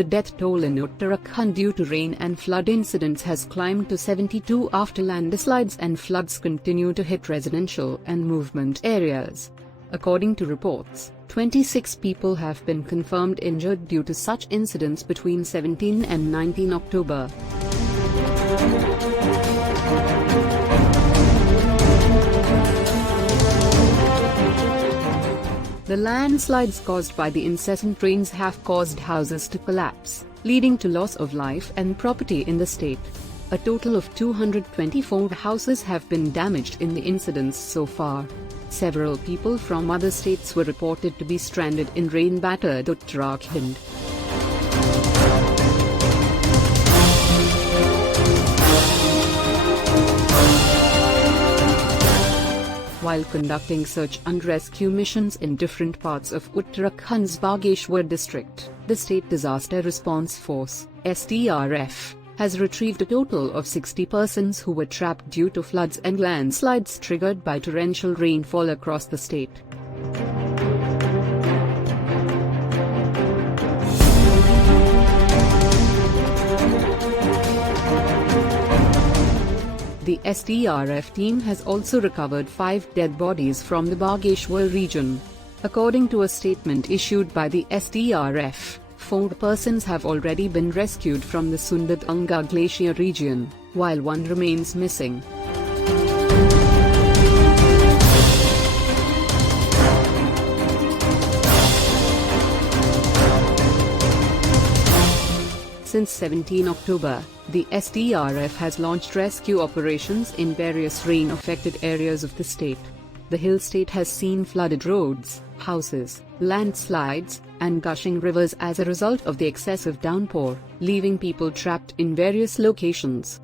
The death toll in Uttarakhand due to rain and flood incidents has climbed to 72 after landslides and floods continue to hit residential and movement areas. According to reports, 26 people have been confirmed injured due to such incidents between 17 and 19 October. The landslides caused by the incessant rains have caused houses to collapse, leading to loss of life and property in the state. A total of 224 houses have been damaged in the incidents so far. Several people from other states were reported to be stranded in rain-battered Uttarakhand. While conducting search and rescue missions in different parts of Uttarakhand's Bageshwar district, the State Disaster Response Force (SDRF) has retrieved a total of 60 persons who were trapped due to floods and landslides triggered by torrential rainfall across the state. The SDRF team has also recovered 5 dead bodies from the Bageshwar region. According to a statement issued by the SDRF, 4 persons have already been rescued from the Sundarganga Glacier region, while 1 remains missing. Since 17 October, the SDRF has launched rescue operations in various rain-affected areas of the state. The hill state has seen flooded roads, houses, landslides, and gushing rivers as a result of the excessive downpour, leaving people trapped in various locations.